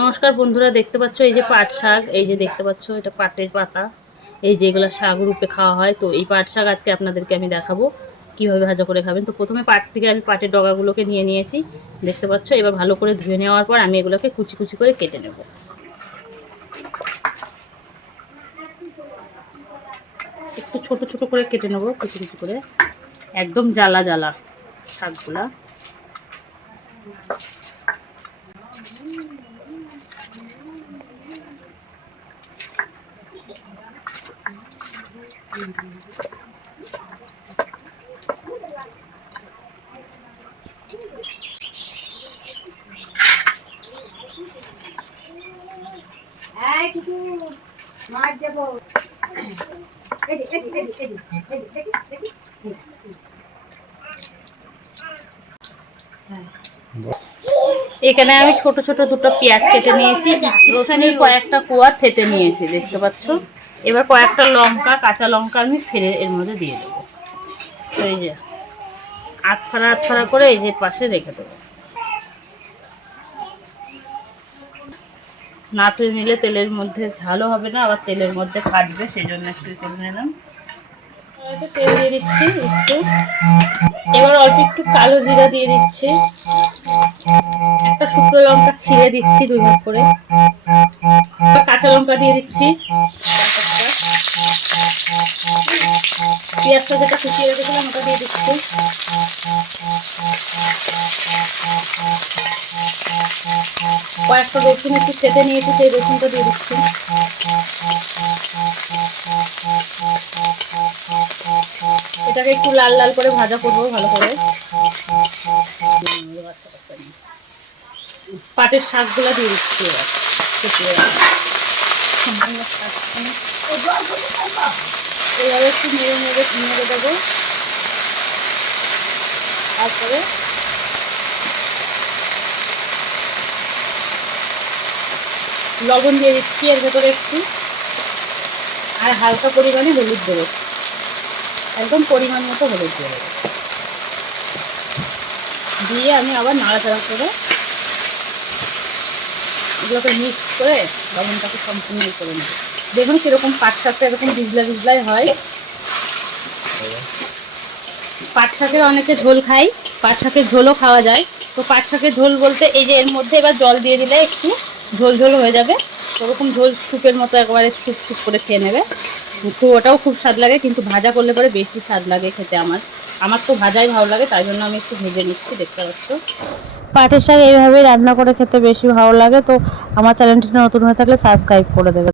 নমস্কার বন্ধুরা, দেখতে পাচ্ছ এই যে পাট শাক, এই যে দেখতে পাচ্ছ এটা পাটের পাতা, এই যে এগুলো শাক রূপে খাওয়া হয়। তো এই পাট শাক আজকে আপনাদেরকে আমি দেখাবো কিভাবে ভাজা করে খাবেন। তো প্রথমে পাট থেকে আমি পাটের ডগাগুলোকে নিয়ে নিয়েছি, দেখতে পাচ্ছ। এবার ভালো করে ধুয়ে নেওয়ার পর আমি এগুলোকে কুচি কুচি করে কেটে নেব। একটু ছোট ছোট করে কেটে নেবো, কুচি কুচি করে, একদম জ্বালা জ্বালা শাকগুলা। এখানে আমি ছোট ছোট দুটো পেঁয়াজ কেটে নিয়েছি, রসুনের কয়েকটা কোয়া থেতে নিয়েছি, দেখতে পাচ্ছ। এবার কয়েকটা লঙ্কা, কাঁচা লঙ্কা আমি ফেলে এর মধ্যে দিয়ে দেবো। এই যে আধখানা করে এই যে পাশে রেখে দেবো। না ফেলে নিলে তেলের মধ্যে ঝালও হবে না, আবার তেলের মধ্যে ফাটবে, সেই জন্য একটু করে নিলাম। তেল দিয়ে দিচ্ছি একটু, এবার অল্প একটু কালো জিরা দিয়ে দিচ্ছি, একটা শুকনো লঙ্কা ছিঁড়ে দিচ্ছি দুই ভাগ করে, কাঁচা লঙ্কা দিয়ে দিচ্ছি, পেঁয়াজটা যেটা কুচিয়ে রেখেছিলাম ওটা দিয়ে দিচ্ছি, কয়েকটা রসুন একটু খেতে নিয়েছি, সেই রসুনটা দিয়ে দিচ্ছি। এটাকে একটু লাল লাল করে ভাজা করবো ভালো করে। পাটের শাকগুলো দিয়ে দিচ্ছি এবার, এভাবে একটু নেড়ে নেড়ে নেড়ে দেবো। তারপরে লবণ দিয়ে দিচ্ছি এর ভেতরে একটু, আর হালকা পরিমাণে হলুদ দেবো, একদম পরিমাণ মতো হলুদ দেবো, দিয়ে আমি আবার নাড়াচাড়া করে এগুলোকে মিক্স করে লবণটাকে সম্পূর্ণ করে নেব। দেখুন কীরকম পাট শাকটা এরকম ভিজলা ভিজলাই হয়। পাট শাকের অনেকে ঝোল খাই, পাট শাকের ঝোলও খাওয়া যায়। তো পাট শাকের ঝোল বলতে এই যে এর মধ্যে এবার জল দিয়ে দিলে একটু ঝোল ঝোল হয়ে যাবে, ওরকম ঝোল স্যুপের মতো একবারে স্যুপ স্যুপ করে খেয়ে নেবে। তো ওটাও খুব স্বাদ লাগে, কিন্তু ভাজা করলে পরে বেশি স্বাদ লাগে খেতে। আমার তো ভাজাই ভালো লাগে, তাই জন্য আমি একটু ভেজে নিচ্ছি, দেখতে পাচ্ছ। পাটের শাক এইভাবেই রান্না করে খেতে বেশি ভালো লাগে। তো আমার চ্যানেলটি নতুন হয়ে থাকলে সাবস্ক্রাইব করে দেবে।